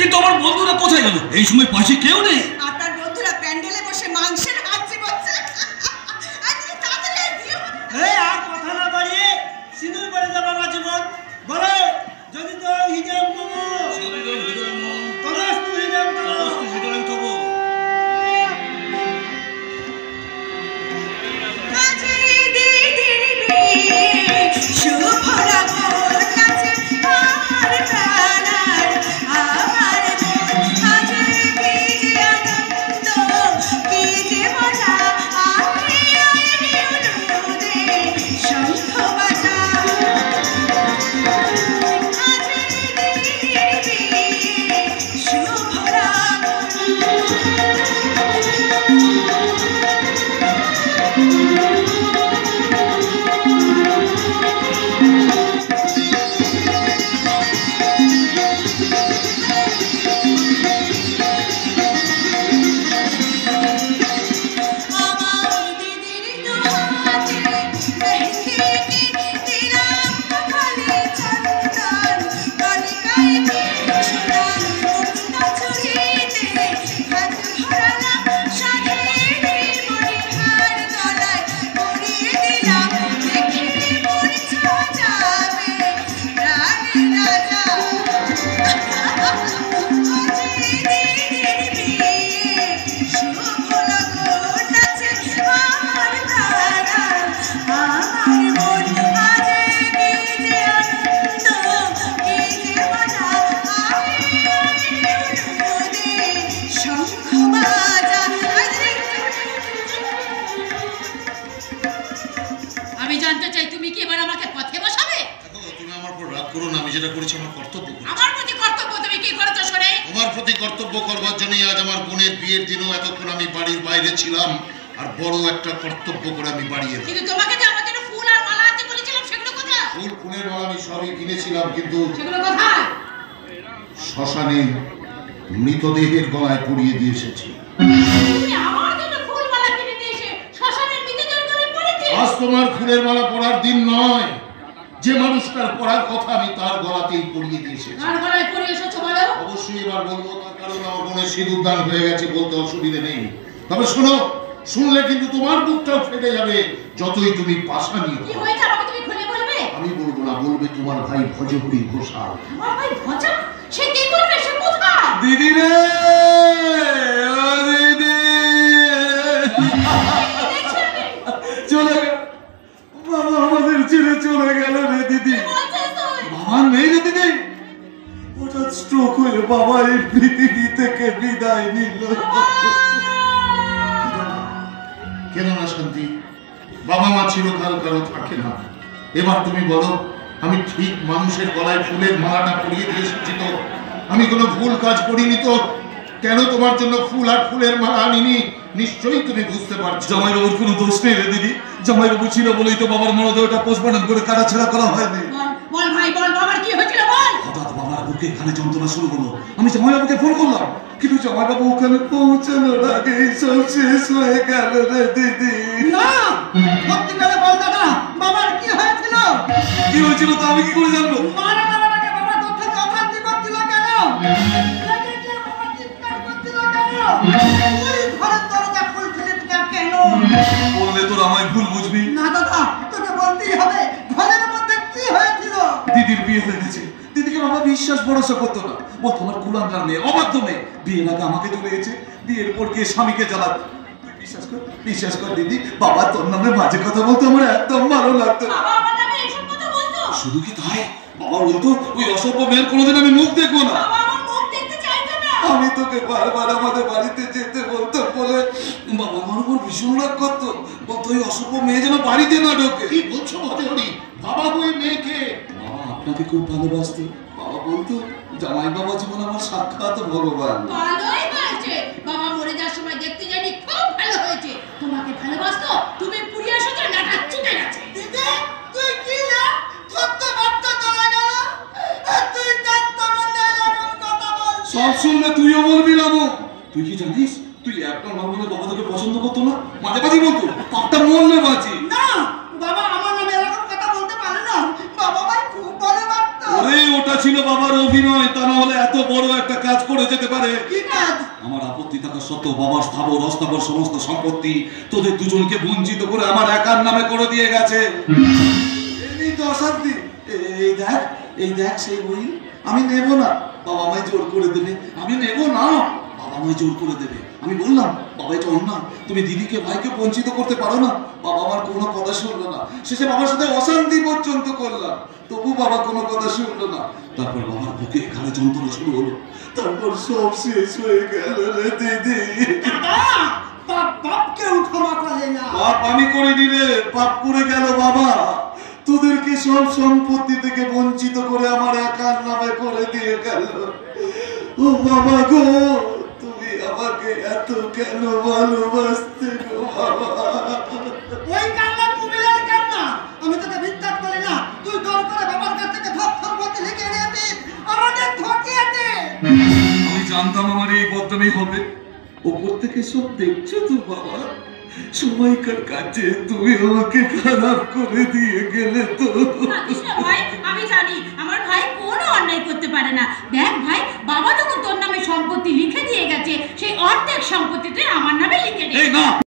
কিন্তু আমার বন্ধুরা কোথায় গেল? এই সময় পাশে কেউ নেই। আপনার বন্ধুরা প্যান্ডেলে বসে মাংসের হাত চিবোচ্ছে। আর কথা না বাড়িয়ে সিঁদুর পরে যাবো আমার জীবন। বলো, যদি তো হিজাব দেবো তরস্তু হিজাব দেবো। আমি জানতে চাই তুমি কি এবার আমাকে পথে বসাবে? দেখো, তুমি আমার উপর রাগ করো না। আমি যেটা করেছি আমার কর্তব্য করেছি। আমার প্রতি কর্তব্য তুমি কি করেছো শুনে? তোমার প্রতি কর্তব্য করবার জন্যই আজ আমার বোনের বিয়ের দিনও এতক্ষণ আমি বাড়ির বাইরে ছিলাম, আর বড় একটা কর্তব্য করে আমি বাড়ি এলাম। কিন্তু তোমাকে যে আমার জন্য ফুল আর মালা আনতে বলেছিলাম সেগুলো কোথায়? ফুল ফুলের মালা আমি সবই কিনেছিলাম, কিন্তু সেগুলো কোথায়? শ্মশানে মৃতদেহের গলায় পরিয়ে দিয়ে এসেছি। তুমি আমার জন্য ফুল মালা কিনে নিয়ে এসে শ্মশানের মৃতদেহের গলায় পরিয়েছো? আজ তোমার ফুলের মালা পরার দিন নয়। যে মানুষটার পরার কথা আমি তার গলাতেই পরিয়ে দিয়ে এসেছি। কার গলায় পরিয়ে এসেছো বলো? অবশ্যই এবার বলবো, তার কারণ আমার বোনের সিঁদুর দান হয়ে গেছে, বলতে অসুবিধে নেই। তবে শোনো, শুনলে কিন্তু তোমার বুকটাও ফেটে যাবে, যতই তুমি পাশানি হও। কি হয়েছে আমাকে তুমি খুলে বলবে? আমি বলবো না, বলবে তোমার ভাই ভজহরি ঘোষাল। আমার ভাই ভজা? সে কি করবে? সে কোথায়? দিদি রে, ও দিদি চলে গেল। বাবা আমাদের ছেড়ে চলে গেল রে দিদি। বাবা নেই রে দিদি। হঠাৎ স্ট্রোক হয়ে বাবা এই পৃথিবী থেকে বিদায় নিল। কেন না শান্তি, বাবা মা চিরকাল কারো থাকে না। এবার তুমি বলো, আমি ঠিক মানুষের গলায় ফুলের মালাটা পরিয়ে দিয়ে এসেছি তো? আমি কোনো ভুল কাজ করিনি তো? কেন তোমার জন্য ফুল আর ফুলের মালা আনিনি নিশ্চয়ই তুমি বুঝতে পারছো। জামাইবাবুর কোনো দোষ নেই রে দিদি। জামাইবাবু ছিল বলেই তো বাবার মরদেহটা পোস্টমর্টম করে কাটাছেড়া করা হয়নি। বল ভাই বল, বাবার কি হয়েছিল বল? হঠাৎ বাবার বুকে এখানে যন্ত্রণা শুরু হলো। আমি জামাইবাবুকে ফোন করলাম, কিন্তু জামাইবাবু ওখানে পৌঁছানোর আগে সব শেষ হয়ে গেল রে দিদি। না, সত্যি করে বল দাদা, বাবার কি হয়েছিল? কি হয়েছিল তা আমি কি করে জানবো? মারা যাওয়ার আগে বাবা তোর থেকে অশান্তি করছিল কেন? রেগে বাবা চিৎকার করছিল কেন? ওই ঘরের দরজা খুলছিলিস না কেন? বললে তোর আমায় ভুল বুঝবি। না দাদা, তোকে বলতেই হবে, ঘরের মধ্যে কি হয়েছিল? দিদির বিয়ে হয়ে গেছে। দিদিকে বাবা বিশ্বাস ভরসা করতো না। ও তোমার কুলাঙ্গার মেয়ে, অবাধ্য মেয়ে। বিয়ের আগে আমাকে তুলে গেছে, বিয়ের পর গিয়ে স্বামীকে জ্বালাবে। তুই বিশ্বাস কর দিদি, বাবা তোর নামে বাজে কথা বলতো আমার একদম ভালো লাগতো না। বাবা আমার নামে এসব কথা বলতো? শুধু কি তাই, বাবা বলতো ওই অসভ্য মেয়ের কোনোদিন আমি মুখ দেখবো না। বাবা আমার মুখ দেখতে চাইতো না। আমি তোকে বারবার আমাদের বাড়িতে যেতে বলতো বলে বাবা আমার উপর ভীষণ রাগ করতো। বলতো ওই অসভ্য মেয়ে যেন বাড়িতে না ঢোকে। কি বলছো ভজহরি? বাবা ওই মেয়েকে? বাবা আপনাকে খুব ভালোবাসতো। বাবা বলতো জামাই বাবা জীবন আমার সাক্ষাৎ ভগবান। ভালোই হয়েছে, বাবা মরে যাওয়ার সময় দেখতে যাইনি, খুব ভালো হয়েছে। তোমাকে ভালোবাসতো, তুমি পুড়িয়ে এসেছো, নাটা চুকে গেছে। দিদি, তুই কি না? সত্য বার্তা চলে গেল, আর তুই তার সম্বন্ধে এরকম কথা বলছিস? সব শুনলে তুইও বলবি না মো। তুই কি জানিস, তুই একটা নর্মালে বাবা তোকে পছন্দ করতো না, মাঝে মাঝে বলতো পাপটা মরলে বাঁচি। না, বাবা আমার নামে এরকম কথা বলতে পারে না। বাবা ভাই খুব ভালো বার্তা। ওরে ওটা ছিল বাবার অভিনয়, তা না হলে এত বড় একটা কাজ করে যেতে পারে। কি কাজ? আমার আপত্তি থাকা সত্ত্বেও বাবার স্থাবর অস্থাবর সমস্ত সম্পত্তি তোদের দুজনকে বঞ্চিত করে আমার একার নামে করে দিয়ে গেছে। এই তো অশান্তি। এই দেখ সেই বই। আমি নেব না, বাবা আমায় জোর করে দেবে। আমি নেব না, বাবা আমায় জোর করে দেবে। আমি বললাম বাবা এটা অন্যায়, তুমি দিদিকে ভাইকে বঞ্চিত করতে পারো না। বাবা আমার কোনো কথা শুনলো না। শেষে বাবার সাথে অশান্তি পর্যন্ত করলাম, তবু বাবা কোনো কথা শুনলো না। তারপর বাবার বুকে ঘাড়ে যন্ত্রণা শুরু হলো। তারপর সব শেষ হয়ে গেল রে দিদি। দাদা, পাপ কেউ ক্ষমা করে না। পাপ আমি করিনি রে, পাপ করে গেল বাবা। তোদেরকে সব সম্পত্তি থেকে বঞ্চিত করে আমার একার নামে করে দিয়ে গেল। ও বাবা গো, তুমি আমাকে এত কেন ভালোবাসতে গো বাবা? ওই কান্না কুমিরের কান্না। আমি তোকে বিশ্বাস করি না। তুই জোর করে বাবার কাছ থেকে সব সম্পত্তি লিখে নিয়েছিস, আমাদের ঠকিয়েছিস। আমি জানতাম আমার এই বদনামি হবে। ওপর থেকে সব দেখছো তো বাবা, সময়কার কাছে তুমি আমাকে খারাপ করে দিয়ে গেলে তো। কাঁদিস না ভাই, আমি জানি আমার ভাই কোনো অন্যায় করতে পারে না। দেখ ভাই, বাবা যখন তোর নামে সম্পত্তি লিখে দিয়ে গেছে, সেই অর্ধেক সম্পত্তিতে আমার নামে লিখে দে। এই না,